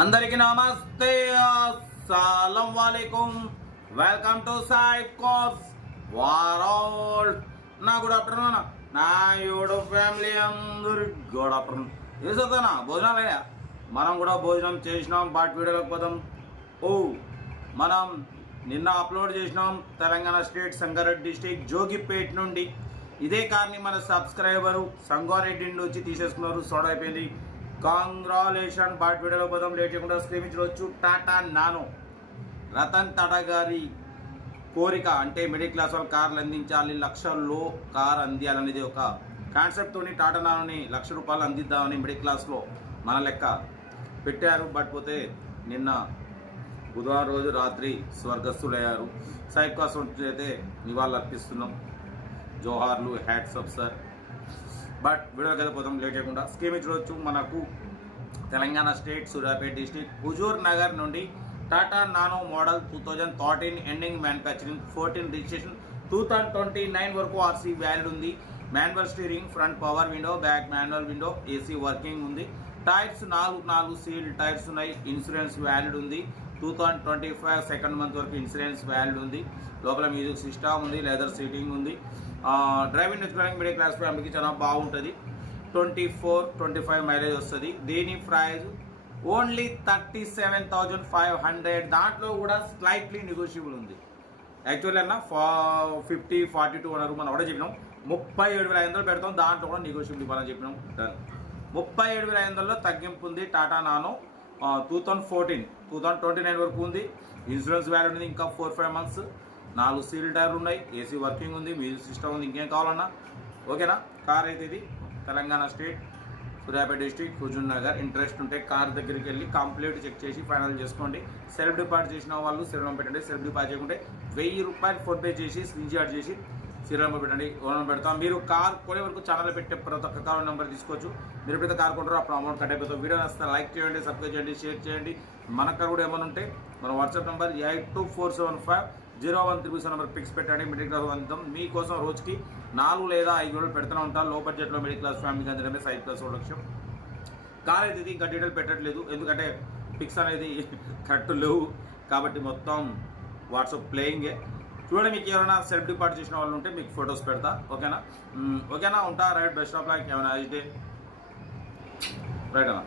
అందరికి నమస్తే. అస్సలం వాలేకుం. వెల్కమ్ టు సాయి కోర్స్ వారాల్. నా గుడ్ ఆఫ్టర్నూన్ నా యూడు ఫ్యామిలీ అందరు గుడ్ ఆఫ్టర్నూన్. వేసొద్దానా భోజనాలయ్యా మనం కూడా భోజనం చేసినాం బాట్ వీడియోలోకి పోదాం. ఓ మనం నిన్న అప్లోడ్ చేసినాం తెలంగాణ స్టేట్ సంగారెడ్డి డిస్టిక్ జోగిపేట్ నుండి. ఇదే కార్ని మన సబ్స్క్రైబరు సంగారెడ్డి నుండి వచ్చి తీసేసుకున్నారు. సోడైపోయింది అయిపోయింది. కాంగ్రాలేషన్ బాట్ వీడియోలో పోదాం లేట్ చేయకుండా స్క్రీన్ టాటా నానో. రతన్ టాటా గారి కోరిక అంటే మిడిల్ క్లాస్ వాళ్ళు కార్లు అందించాలి లక్షల్లో కార్ అందియాలనేది ఒక కాన్సెప్ట్తోని టాటా నానోని లక్ష రూపాయలు అందిద్దామని మిడిల్ క్లాస్లో మన లెక్క పెట్టారు. బట్ పోతే నిన్న బుధవారం రోజు రాత్రి స్వర్గస్థులయ్యారు. సైడ్ కోసం అయితే నివాళులు అర్పిస్తున్నాం జోహార్లు హ్యాట్సప్ సార్. బట్ వీడియో కదా పోతాం లేట్ చేయకుండా. స్కీమ్ ఇచ్చుకోవచ్చు మనకు Telangana state Suryapet district Huzurnagar నుండి Tata Nano model two thousand thirteen ending manufacturing fourteen registration two thousand twenty nine వరకు ఆర్సీ వ్యాలిడ్ ఉంది. Manual steering front power window back manual window AC working ఉంది. Tyres నాలుగు నాలుగు seal tyres ఉన్నాయి. Insurance valid ఉంది. Two thousand twenty five second month వరకు insurance value ఉంది. లోపల మ్యూజిక్ సిస్టమ్ ఉంది లెదర్ సీటింగ్ ఉంది. డ్రైవింగ్ నేర్చుకోవడానికి మిడిల్ క్లాస్ ఫ్యామిలీకి చాలా బాగుంటుంది. Twenty four twenty five mileage వస్తుంది. దీని price only thirty seven thousand five hundred దాంట్లో కూడా స్లైట్లీ నెగోషియబుల్ ఉంది. యాక్చువల్లీ అన్న ఫా ఫిఫ్టీ ఫార్టీ టూ అన్నారు మనం కూడా చెప్పినాం. ముప్పై ఏడు వేల ఐదు వందలు పెడతాం. దాంట్లో కూడా నెగోషియబుల్ ఇవ్వాలని చెప్పినాం. డన్ ముప్పై ఏడు వేల ఐదు వందల్లో తగ్గింపు ఉంది. Tata Nano two thousand fourteen two thousand twenty nine వరకు ఉంది. ఇన్సూరెన్స్ వ్యాల్యూ ఉంది ఇంకా ఫోర్ ఫైవ్ మంత్స్ నాలుగు సీల్ టైర్లు ఉన్నాయి. ఏసీ వర్కింగ్ ఉంది. మ్యూజిక్ సిస్టమ్ ఉంది. ఇంకేం కావాలన్నా? ఓకేనా? కార్ అయితే ఇది. Telangana state Suryapet district Huzurnagar interest ఉంటే కార్ దగ్గరికి వెళ్ళి కంప్లీట్ చెక్ చేసి ఫైనల్ చేసుకోండి. సెల్ఫ్ డిపాజిట్ చేసిన వాళ్ళు సెల్ఫ్ పెట్టండి. సెల్ఫ్ డిపాజిట్ చేయకుంటే వెయ్యి రూపాయలు ఫోన్పే చేసి స్క్రీన్ షాట్ చేసి సీరియల్ పెట్టండి ఓనర్ పెడతాం. మీరు కార్ కొనే వరకు ఛానల్ పెట్టే ప్రతి ఒక్క కార్ నెంబర్ తీసుకోవచ్చు. మీరు ఎప్పుడైతే కార్ కొంటారో అప్పుడు అమౌంట్ కట్ అయిపోతుంది. వీడియో నచ్చితే లైక్ చేయండి సబ్స్క్రైబ్ చేయండి షేర్ చేయండి. మన కార్ కూడా ఏమైనా ఉంటే మన WhatsApp number eight two four seven five zero one triple seven number pics పెట్టండి. మిడిల్ క్లాస్ అందిద్దాం మీకోసం రోజుకి నాలుగు లేదా ఐదు రోజులు పెడుతూనే ఉంటాం. లో బడ్జెట్లో మిడిల్ క్లాస్ ఫ్యామిలీకి అందడమే సైడ్ క్లాస్ లక్ష్యం. కార్ అయితే ఇది ఇంకా డీటెయిల్ పెట్టట్లేదు. ఎందుకంటే పిక్స్ అనేది కరెక్ట్ లేవు. కాబట్టి మొత్తం వాట్సాప్ ప్లేయింగే చూడండి మీకు ఎవరైనా సెల్ఫ్ డిపార్ట్ చేసిన వాళ్ళు ఉంటే మీకు ఫొటోస్ పెడతా ఓకేనా? ఓకేనా? ఉంటా రైట్ బెస్ట్ ఆఫ్ లైక్ ఏమైనా అయితే రైట్ అన్నా?